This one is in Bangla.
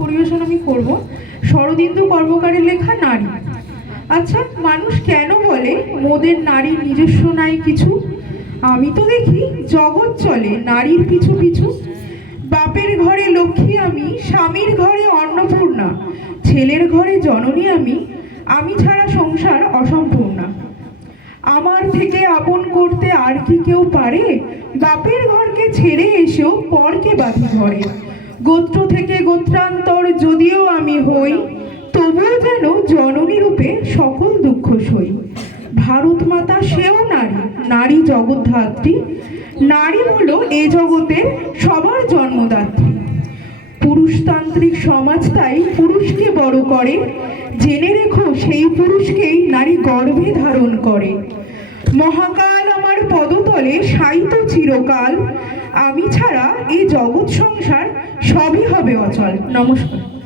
পরিবেশন আমি করব। শরদিন্দু কর্মকারের লেখা নারী। আচ্ছা মানুষ কেন বলে মোদের নারীর নিজস্ব নাই কিছু? আমি তো দেখি জগৎ চলে নারীর পিছু পিছু। বাপের ঘরে লক্ষ্মী আমি, স্বামীর ঘরে অন্নপূর্ণা। ছেলের ঘরে জননী আমি আমি ছাড়া সংসার অসম্পূর্ণা। আমার থেকে আপন করতে আর কি কেউ পারে? বাপের ঘরকে ছেড়ে এসেও পরকে বাঁধি ঘরে গোত্র থেকে গোত্রান্তর যদিও আমি হই, তবুও যেন জননী রূপে সকল দুঃখ সই। ভারত মাতা সেও নারী নারী জগদ্ধাত্রী, নারী হলো এ জগতে সবার জন্মদাত্রী। পুরুষতান্ত্রিক সমাজ তাই পুরুষকে বড় করে, জেনে রেখো সেই পুরুষকেই নারী গর্ভে ধারণ করে। মহাকাল আমার পদতলে সাইত চিরকাল। আমি ছাড়া এই জগৎ সংসার সবই হবে অচল। নমস্কার।